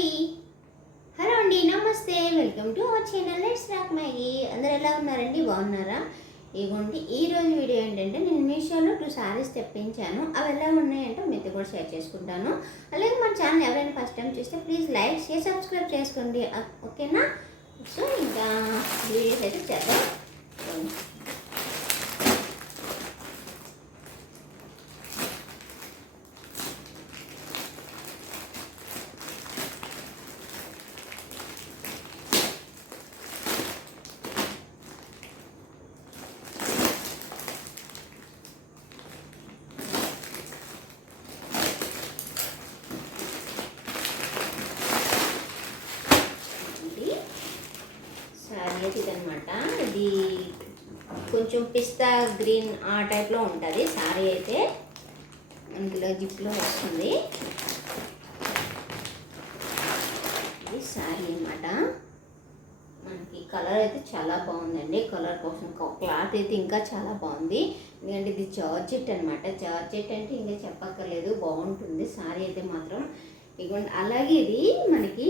అండి. హలో అండి, నమస్తే. Welcome to our channel let's rock Maggi. అందరు ఎలా ఉన్నారండి? బాగున్నారా? ఇవ్వండి, ఈరోజు వీడియో ఏంటంటే నేను మీషోలో 2 శారీస్ తెప్పించాను. అవి ఎలా ఉన్నాయంటే మీతో కూడా షేర్ చేసుకుంటాను. అలాగే మన ఛానల్ ఎవరైనా ఫస్ట్ టైం చూస్తే ప్లీజ్ లైక్ షేర్ సబ్స్క్రైబ్ చేసుకోండి, ఓకేనా? సో ఇంకా వీడియోస్ అయితే చేద్దాం. ఇదనమాట, ఇది కొంచెం పిస్తా గ్రీన్ ఆ టైప్లో ఉంటుంది శారీ. అయితే అందులో జిప్లో వస్తుంది. ఇది శారీ అనమాట. మనకి కలర్ అయితే చాలా బాగుందండి. కలర్ కోసం క్లాత్ అయితే ఇంకా చాలా బాగుంది. ఎందుకంటే ఇది జార్జెట్ అనమాట. జార్జెట్ అంటే ఇంకా చెప్పక్కర్లేదు, బాగుంటుంది శారీ అయితే మాత్రం. ఇదిగోండి, అలాగే ఇది మనకి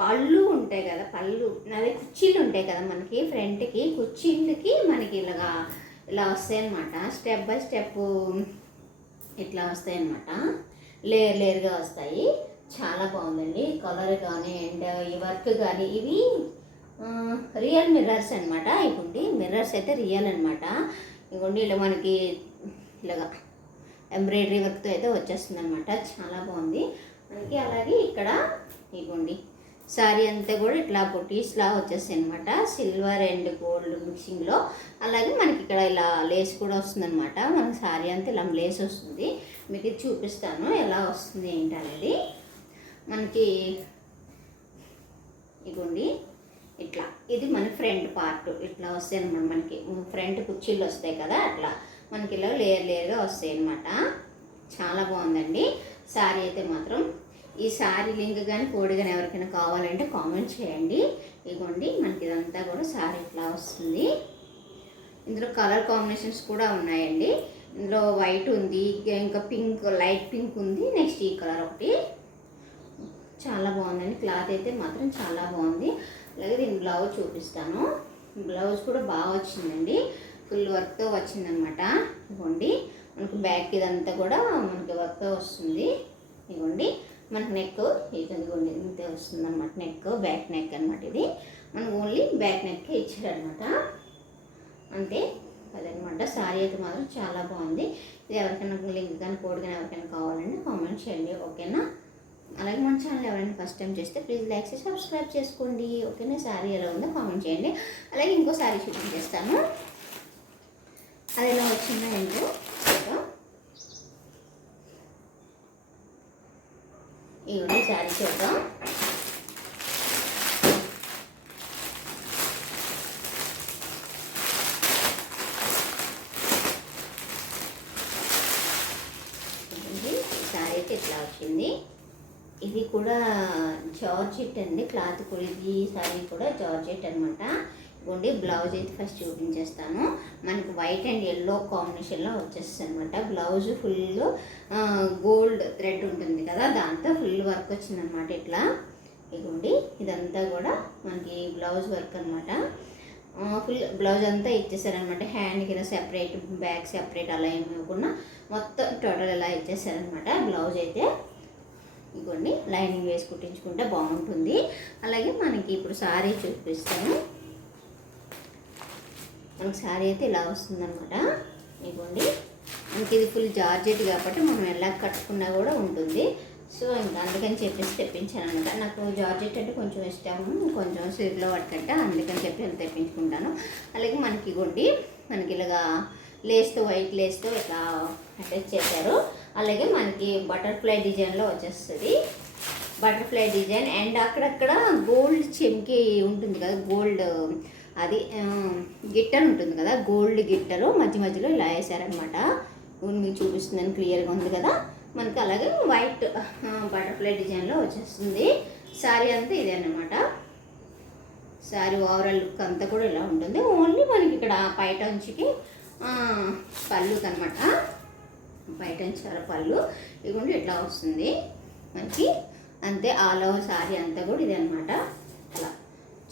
పళ్ళు ఉంటాయి కదా, పళ్ళు అదే కుర్చీలు ఉంటాయి కదా మనకి ఫ్రంట్కి, కుర్చీలకి మనకి ఇలా వస్తాయి అన్నమాట. స్టెప్ బై స్టెప్ ఇట్లా వస్తాయి అన్నమాట, లేయర్ లేయర్గా వస్తాయి. చాలా బాగుందండి కలర్ కానీ అండ్ ఈ వర్క్ కానీ. ఇవి రియల్ మిర్రర్స్ అనమాట. ఇవ్వండి, మిర్రర్స్ అయితే రియల్ అనమాట. ఇవ్వండి, ఇలా మనకి ఇలాగా ఎంబ్రాయిడరీ వర్క్తో అయితే వచ్చేస్తుంది అనమాట. చాలా బాగుంది మనకి. అలాగే ఇక్కడ ఇవ్వండి, శారీ అంతా కూడా ఇట్లా బొటీస్లా వచ్చేస్తాయి అనమాట, సిల్వర్ అండ్ గోల్డ్ మిక్సింగ్లో. అలాగే మనకి ఇక్కడ ఇలా లేస్ కూడా వస్తుంది అనమాట. మనకి శారీ అంతా ఇలా లేస్ వస్తుంది. మీకు ఇది చూపిస్తాను ఎలా వస్తుంది ఏంటి అనేది. మనకి ఇదిగోండి, ఇట్లా ఇది మన ఫ్రంట్ పార్ట్ ఇట్లా వస్తాయి అనమాట. మనకి ఫ్రంట్ కుర్చీలు వస్తాయి కదా, అట్లా మనకి ఇలా లేయర్ లేయర్గా వస్తాయి అనమాట. చాలా బాగుందండి శారీ అయితే మాత్రం. ఈ శారీ లింక్ కానీ కోడ్ కానీ ఎవరికైనా కావాలంటే కామెంట్ చేయండి. ఇదిగోండి, మనకి ఇదంతా కూడా శారీ ఇట్లా వస్తుంది. ఇందులో కలర్ కాంబినేషన్స్ కూడా ఉన్నాయండి. ఇందులో వైట్ ఉంది, ఇంకా పింక్, లైట్ పింక్ ఉంది, నెక్స్ట్ ఈ కలర్ ఒకటి. చాలా బాగుందండి క్లాత్ అయితే మాత్రం చాలా బాగుంది. అలాగే దీని బ్లౌజ్ చూపిస్తాను. బ్లౌజ్ కూడా బాగా వచ్చిందండి, ఫుల్ వర్క్తో వచ్చిందనమాట. ఇదిగోండి, మనకి బ్యాక్ ఇదంతా కూడా మనకి వర్క్తో వస్తుంది. ఇదిగోండి, మనకు నెక్ ఇదిగోండి ఇంతే వస్తుంది అనమాట. నెక్ బ్యాక్ నెక్ అనమాట. ఇది మనకు ఓన్లీ బ్యాక్ నెక్కే ఇచ్చారనమాట, అంతే అదనమాట. శారీ అయితే మాత్రం చాలా బాగుంది. ఇది ఎవరికైనా లింక్ కానీ కోడ్ కానీ ఎవరికైనా కావాలంటే కామెంట్ చేయండి, ఓకేనా? అలాగే మన ఛానల్ ఎవరైనా ఫస్ట్ టైం చేస్తే ప్లీజ్ లైక్ చేసి సబ్స్క్రైబ్ చేసుకోండి, ఓకేనా? శారీ ఎలా ఉందో కామెంట్ చేయండి. అలాగే ఇంకో శారీ చూపించేస్తాను, అది ఎలా వచ్చిందో ఏంటో చూద్దాం. ఇవన్నీ శారీ చూద్దాం. శారీ అయితే ఇట్లా వచ్చింది. ఇది కూడా జార్జెట్ అండి, క్లాత్ కూడా. ఇది శారీ కూడా జార్జెట్ అనమాట. ఇవ్వండి, బ్లౌజ్ అయితే ఫస్ట్ చూపించేస్తాను. మనకి వైట్ అండ్ ఎల్లో కాంబినేషన్లో వచ్చేస్తుంది అనమాట. బ్లౌజ్ ఫుల్ గోల్డ్ థ్రెడ్ ఉంటుంది కదా, దాంతో ఫుల్ వర్క్ వచ్చిందనమాట. ఇట్లా ఇవ్వండి, ఇదంతా కూడా మనకి బ్లౌజ్ వర్క్ అనమాట. ఫుల్ బ్లౌజ్ అంతా ఇచ్చేసారనమాట. హ్యాండ్కి ఇలా సెపరేట్, బ్యాక్ సెపరేట్ అలా ఏమి ఇవ్వకుండా మొత్తం టోటల్ ఇలా ఇచ్చేసారనమాట. బ్లౌజ్ అయితే ఇవ్వండి, లైనింగ్ వేసి కుట్టించుకుంటే బాగుంటుంది. అలాగే మనకి ఇప్పుడు శారీ చూపిస్తాను. మనకి శారీ అయితే ఇలా వస్తుందన్నమాట. ఇవ్వండి, మనకి ఇది ఫుల్ జార్జెట్ కాబట్టి మనం ఎలా కట్టుకున్నా కూడా ఉంటుంది. సో ఇంకా అందుకని చెప్పేసి తెప్పించాను అనమాట. నాకు జార్జెట్ అంటే కొంచెం ఇష్టం, కొంచెం సిల్క్లో పట్టుకంటే అందుకని చెప్పి నేను తెప్పించుకుంటాను. అలాగే మనకి ఇవ్వండి, మనకి ఇలాగా లేస్తో, వైట్ లేస్తో ఇట్లా అటాచ్ చేశారు. అలాగే మనకి బటర్ఫ్లై డిజైన్లో వచ్చేస్తుంది, బటర్ఫ్లై డిజైన్. అండ్ అక్కడక్కడ గోల్డ్ చెమ్కి ఉంటుంది కదా, గోల్డ్ అది గిట్టర్ ఉంటుంది కదా, గోల్డ్ గిట్టరు మధ్య మధ్యలో ఇలా వేసారనమాట. మీకు చూపిస్తుందని క్లియర్గా ఉంది కదా మనకి. అలాగే వైట్ బటర్ఫ్లై డిజైన్లో వచ్చేస్తుంది. శారీ అంతా ఇదే అన్నమాట. శారీ ఓవరాల్ లుక్ అంతా కూడా ఇలా ఉంటుంది. ఓన్లీ మనకి ఇక్కడ పైట ఉంచికి పళ్ళు అనమాట. బయట చాలా పళ్ళు ఇదిగోండి ఇట్లా వస్తుంది మనకి. అంతే ఆల్ ఓవర్ శారీ అంతా కూడా ఇది అనమాట. అలా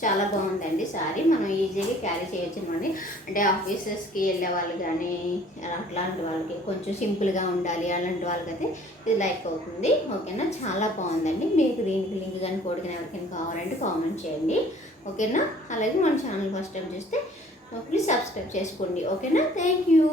చాలా బాగుందండి శారీ. మనం ఈజీగా క్యారీ చేయొచ్చు అండి. అంటే ఆఫీసెస్కి వెళ్ళే వాళ్ళు కానీ అట్లాంటి వాళ్ళకి కొంచెం సింపుల్గా ఉండాలి అలాంటి వాళ్ళకైతే ఇది లైక్ అవుతుంది. ఓకేనా, చాలా బాగుందండి. మీకు దీనికి లింక్ కానీ కోడ్ కానీ ఎవరికైనా కావాలంటే కామెంట్ చేయండి. ఓకేనా, అలాగే మన ఛానల్ ఫస్ట్ టైం చూస్తే ప్లీజ్ సబ్స్క్రైబ్ చేసుకోండి. ఓకేనా, థ్యాంక్ యూ.